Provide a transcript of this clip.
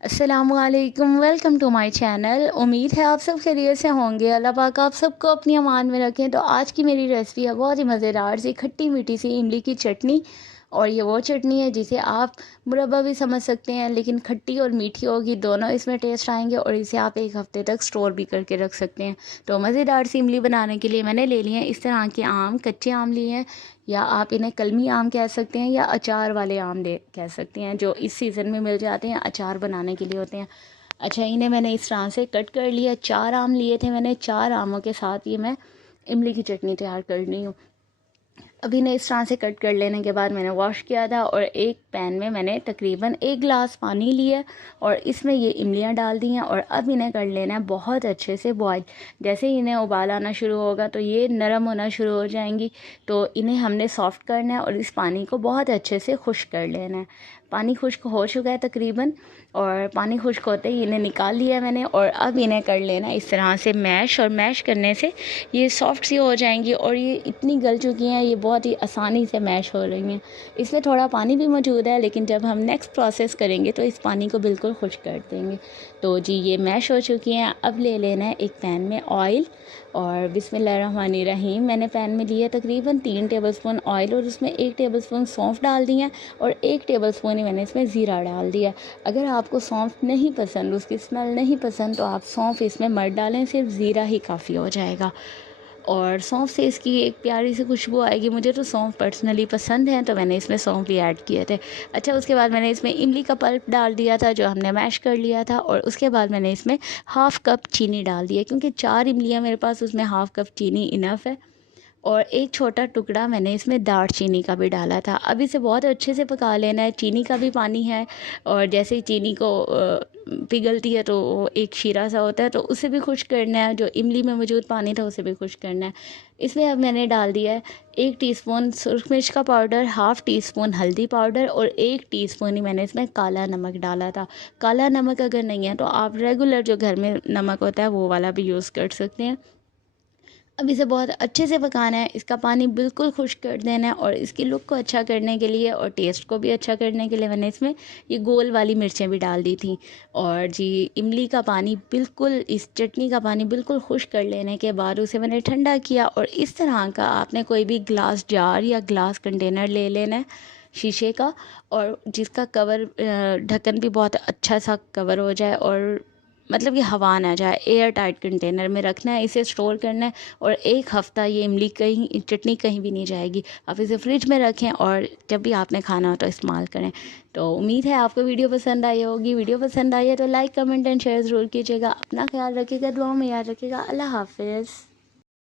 अस्सलामुअलैकुम, welcome to my channel. उम्मीद है आप सब खैरियत से होंगे। अल्लाह पाक आप सबको अपनी अमान में रखें। तो आज की मेरी रेसिपी है बहुत ही मज़ेदार सी खट्टी मीठी सी इमली की चटनी। और ये वो चटनी है जिसे आप मुरब्बा भी समझ सकते हैं, लेकिन खट्टी और मीठी होगी, दोनों इसमें टेस्ट आएंगे और इसे आप एक हफ़्ते तक स्टोर भी करके रख सकते हैं। तो मज़ेदार सी इमली बनाने के लिए मैंने ले लिए हैं इस तरह के आम, कच्चे आम लिए हैं, या आप इन्हें कलमी आम कह सकते हैं या अचार वाले आम ले कह सकते हैं, जो इस सीज़न में मिल जाते हैं, अचार बनाने के लिए होते हैं। अच्छा, इन्हें मैंने इस तरह से कट कर लिया। 4 आम लिए थे मैंने, 4 आमों के साथ ये मैं इमली की चटनी तैयार कर रही हूँ। अभी इन्हें इस तरह से कट कर लेने के बाद मैंने वॉश किया था और एक पैन में मैंने तकरीबन 1 गिलास पानी लिया और इसमें ये इमलियाँ डाल दी हैं। और अब इन्हें कर लेना है बहुत अच्छे से बॉयल। जैसे ही इन्हें उबाल आना शुरू होगा तो ये नरम होना शुरू हो जाएंगी, तो इन्हें हमने सॉफ्ट करना है और इस पानी को बहुत अच्छे से खुश्क कर लेना है। पानी खुश्क हो चुका है तकरीबन, और पानी खुश्क होते ही इन्हें निकाल लिया मैंने। और अब इन्हें कर लेना इस तरह से मैश, और मैश करने से ये सॉफ्ट सी हो जाएंगी और ये इतनी गल चुकी हैं, ये बहुत ही आसानी से मैश हो रही हैं। इसमें थोड़ा पानी भी मौजूद है, लेकिन जब हम नेक्स्ट प्रोसेस करेंगे तो इस पानी को बिल्कुल खुश्क कर देंगे। तो जी ये मैश हो चुकी हैं। अब ले लेना है एक पैन में ऑयल, और बिस्मिल्लाहिर्रहमानिर्रहीम मैंने पैन में लिया तकरीबन 3 टेबलस्पून ऑयल, और उसमें 1 टेबलस्पून सौंफ डाल दी है और 1 टेबलस्पून ही मैंने इसमें ज़ीरा डाल दिया। अगर आपको सौंफ नहीं पसंद, उसकी स्मेल नहीं पसंद, तो आप सौंफ इसमें मत डालें, सिर्फ ज़ीरा ही काफ़ी हो जाएगा। और सौंफ से इसकी एक प्यारी सी खुशबू आएगी। मुझे तो सौंफ पर्सनली पसंद है, तो मैंने इसमें सौंफ भी ऐड किए थे। अच्छा, उसके बाद मैंने इसमें इमली का पल्प डाल दिया था जो हमने मैश कर लिया था, और उसके बाद मैंने इसमें हाफ़ कप चीनी डाल दिया, क्योंकि 4 इमलियाँ मेरे पास, उसमें हाफ़ कप चीनी इनफ है। और एक छोटा टुकड़ा मैंने इसमें दालचीनी का भी डाला था। अब इसे बहुत अच्छे से पका लेना है। चीनी का भी पानी है, और जैसे ही चीनी को पिघलती है तो वो एक शीरा सा होता है, तो उसे भी खुश करना है। जो इमली में मौजूद पानी था उसे भी खुश करना है। इसमें अब मैंने डाल दिया है 1 टीस्पून सुरख मिर्च का पाउडर, हाफ़ टी-स्पून हल्दी पाउडर, और 1 टीस्पून ही मैंने इसमें काला नमक डाला था। काला नमक अगर नहीं है तो आप रेगुलर जो घर में नमक होता है वो वाला भी यूज़ कर सकते हैं। अब इसे बहुत अच्छे से पकाना है। इसका पानी बिल्कुल खुश्क कर देना है, और इसकी लुक को अच्छा करने के लिए और टेस्ट को भी अच्छा करने के लिए मैंने इसमें ये गोल वाली मिर्चें भी डाल दी थी। और जी इमली का पानी बिल्कुल, इस चटनी का पानी बिल्कुल खुश्क कर लेने के बाद उसे मैंने ठंडा किया। और इस तरह का आपने कोई भी ग्लास जार या ग्लास कंटेनर ले लेना है शीशे का, और जिसका कवर ढक्कन भी बहुत अच्छा सा कवर हो जाए, और मतलब कि हवा ना जाए, एयर टाइट कंटेनर में रखना है, इसे स्टोर करना है। और 1 हफ़्ता ये इमली कहीं, चटनी कहीं भी नहीं जाएगी। आप इसे फ्रिज में रखें और जब भी आपने खाना हो तो इस्तेमाल करें। तो उम्मीद है आपको वीडियो पसंद आई होगी। वीडियो पसंद आई है तो लाइक, कमेंट एंड शेयर ज़रूर कीजिएगा। अपना ख्याल रखिएगा, दुआ में याद रखिएगा। अल्लाह हाफ़िज़।